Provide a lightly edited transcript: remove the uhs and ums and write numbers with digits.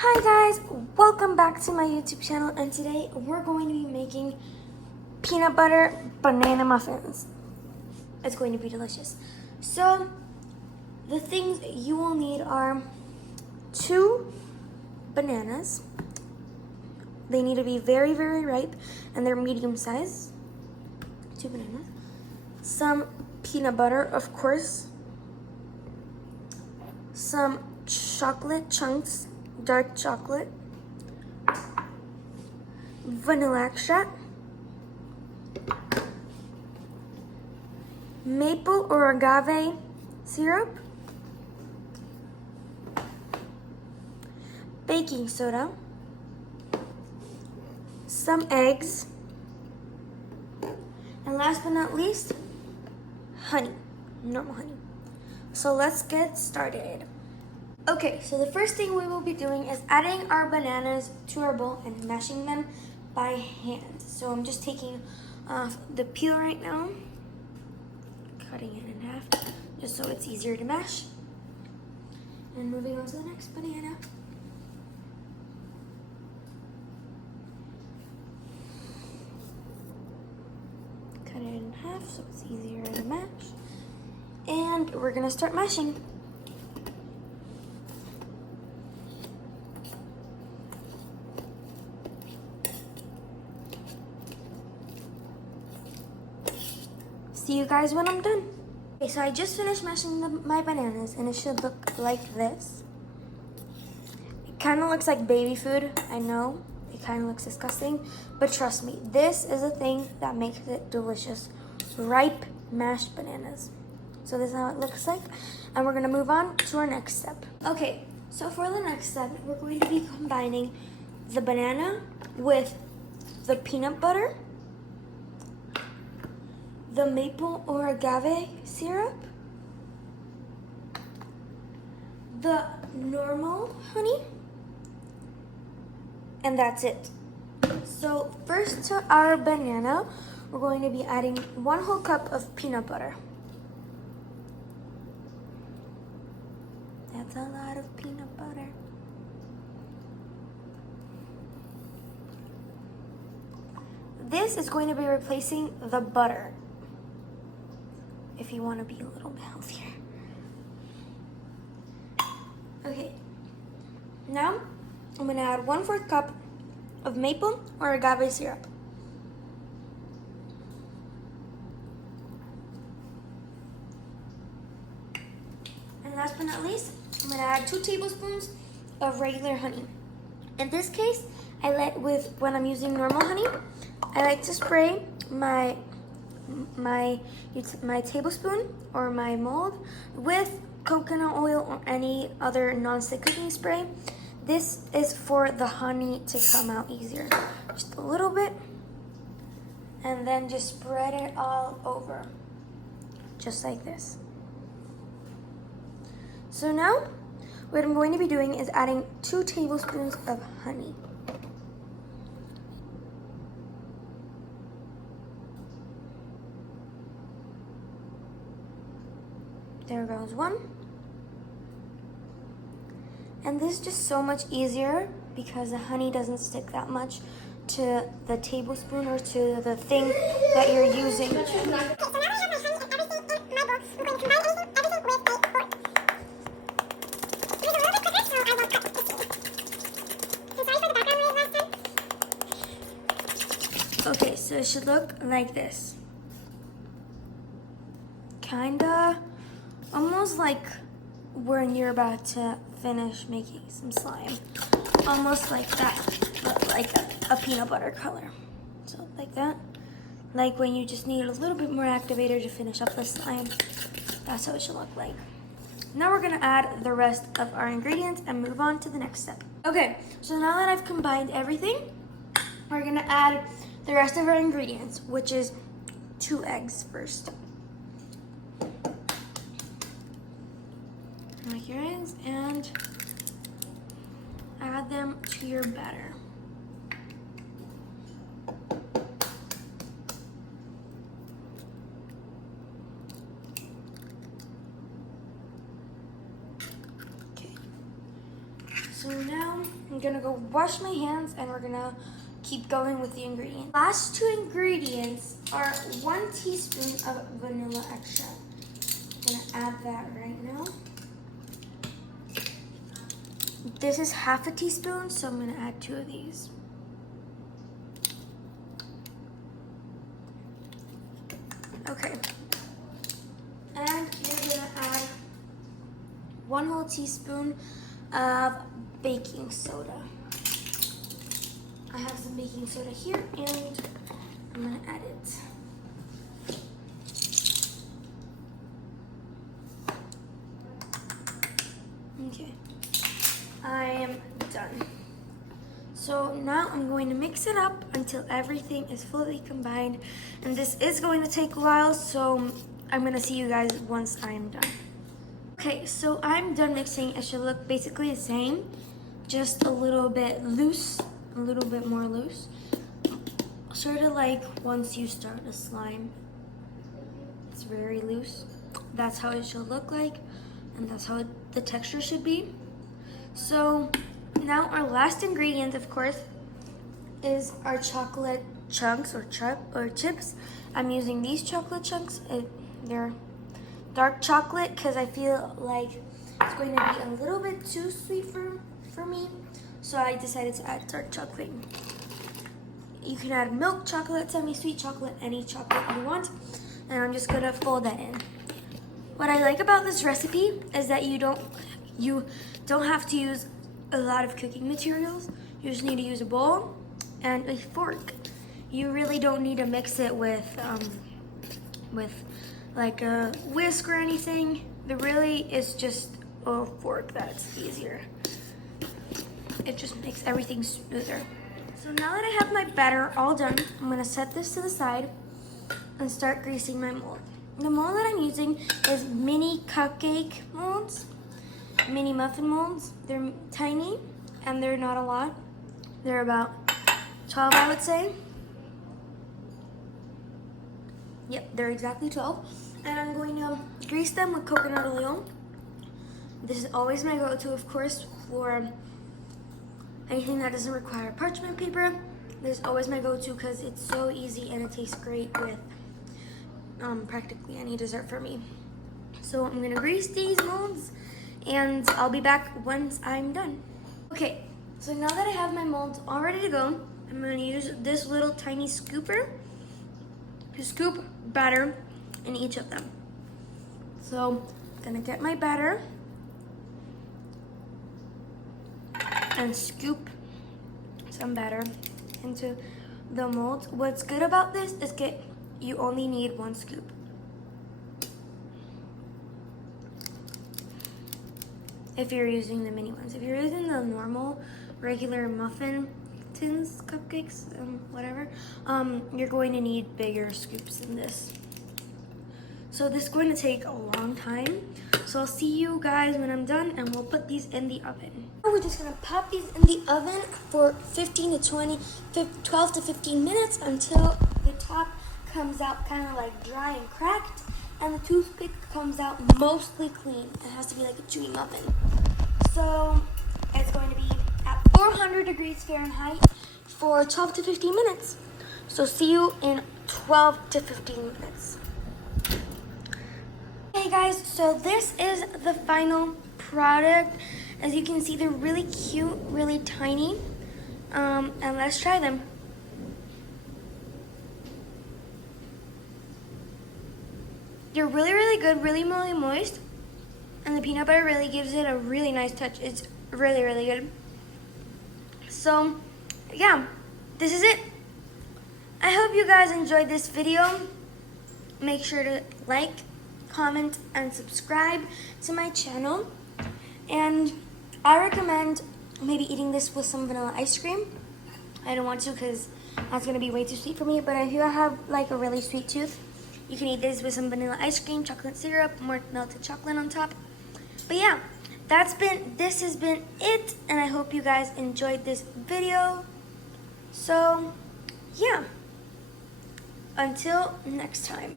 Hi guys, welcome back to my YouTube channel, and today we're going to be making peanut butter banana muffins. It's going to be delicious. So the things you will need are 2 bananas. They need to be very, very ripe and they're medium size. 2 bananas. Some peanut butter, of course. Some chocolate chunks, dark chocolate, vanilla extract, maple or agave syrup, baking soda, some eggs, and last but not least, honey, normal honey. So let's get started. Okay, so the first thing we will be doing is adding our bananas to our bowl and mashing them by hand. So I'm just taking off the peel right now, cutting it in half, just so it's easier to mash. And moving on to the next banana. Cut it in half so it's easier to mash. And we're gonna start mashing. See you guys when I'm done. Okay, so I just finished mashing my bananas and it should look like this. It kind of looks like baby food, I know. It kind of looks disgusting, but trust me, this is a thing that makes it delicious. Ripe mashed bananas. So this is how it looks like, and we're gonna move on to our next step. Okay, so for the next step, we're going to be combining the banana with the peanut butter, the maple or agave syrup, the normal honey, and that's it. So first to our banana, we're going to be adding 1 whole cup of peanut butter. That's a lot of peanut butter. This is going to be replacing the butter, if you want to be a little bit healthier. Okay, now I'm going to add 1/4 cup of maple or agave syrup. And last but not least, I'm going to add 2 tablespoons of regular honey. In this case, when I'm using normal honey, I like to spray my tablespoon or my mold with coconut oil or any other non-stick cooking spray. This is for the honey to come out easier. Just a little bit, and then just spread it all over, just like this. So now, what I'm going to be doing is adding 2 tablespoons of honey. There goes 1. And this is just so much easier because the honey doesn't stick that much to the tablespoon or to the thing that you're using. Okay, so it should look like this. Kinda, almost like when you're about to finish making some slime. Almost like that, but like a peanut butter color. So like that. Like when you just need a little bit more activator to finish up the slime. That's how it should look like. Now we're gonna add the rest of our ingredients and move on to the next step. Okay, so now that I've combined everything, we're gonna add the rest of our ingredients, which is 2 eggs first. Make your eggs and add them to your batter. Okay. So now I'm I'm gonna go wash my hands and we're gonna keep going with the ingredients. Last two ingredients are 1 teaspoon of vanilla extract. I'm gonna add that right now. This is half a teaspoon, so I'm gonna add 2 of these. Okay. And you're gonna add 1 whole teaspoon of baking soda. I have some baking soda here and I'm gonna add it. Okay, I am done. So now I'm going to mix it up until everything is fully combined. And this is going to take a while, so I'm gonna see you guys once I'm done. Okay, so I'm done mixing. It should look basically the same, just a little bit loose, a little bit more loose. Sort of like once you start a slime, it's very loose. That's how it should look like, and that's how the texture should be. So now our last ingredient, of course, is our chocolate chunks or chips. I'm using these chocolate chunks. They're dark chocolate because I feel like it's going to be a little bit too sweet for me. So I decided to add dark chocolate. You can add milk chocolate, semi-sweet chocolate, any chocolate you want. And I'm just gonna fold that in. What I like about this recipe is that you don't have to use a lot of cooking materials. You just need to use a bowl and a fork. You really don't need to mix it with like a whisk or anything. There really is just a fork that's easier. It just makes everything smoother. So now that I have my batter all done, I'm gonna set this to the side and start greasing my mold. The mold that I'm using is mini cupcake molds, mini muffin molds. They're tiny and they're not a lot. They're about 12, I would say. Yep, they're exactly 12. And I'm going to grease them with coconut oil. This is always my go-to, of course, for anything that doesn't require parchment paper. This is always my go-to because it's so easy and it tastes great with practically any dessert for me. So I'm gonna grease these molds and I'll be back once I'm done. Okay, so now that I have my molds all ready to go, I'm gonna use this little tiny scooper to scoop batter in each of them. So I'm gonna get my batter and scoop some batter into the molds. What's good about this is you only need 1 scoop. If you're using the mini ones. If you're using the normal, regular muffin tins, cupcakes, whatever, you're going to need bigger scoops than this. So this is going to take a long time. So I'll see you guys when I'm done and we'll put these in the oven. We're just gonna pop these in the oven for 12 to 15 minutes until the top comes out kind of like dry and cracked and the toothpick comes out mostly clean. It has to be like a chewy muffin. So it's going to be at 400 degrees Fahrenheit for 12 to 15 minutes. So see you in 12 to 15 minutes. Hey guys, so this is the final product. As you can see, they're really cute, really tiny. And let's try them. They're really, really good, really, really moist. And the peanut butter really gives it a really nice touch. It's really, really good. So, yeah, this is it. I hope you guys enjoyed this video. Make sure to like, comment, and subscribe to my channel. And I recommend maybe eating this with some vanilla ice cream. I don't want to because that's going to be way too sweet for me. But if you have like a really sweet tooth, you can eat this with some vanilla ice cream, chocolate syrup, more melted chocolate on top. But yeah, this has been it. And I hope you guys enjoyed this video. So yeah, until next time.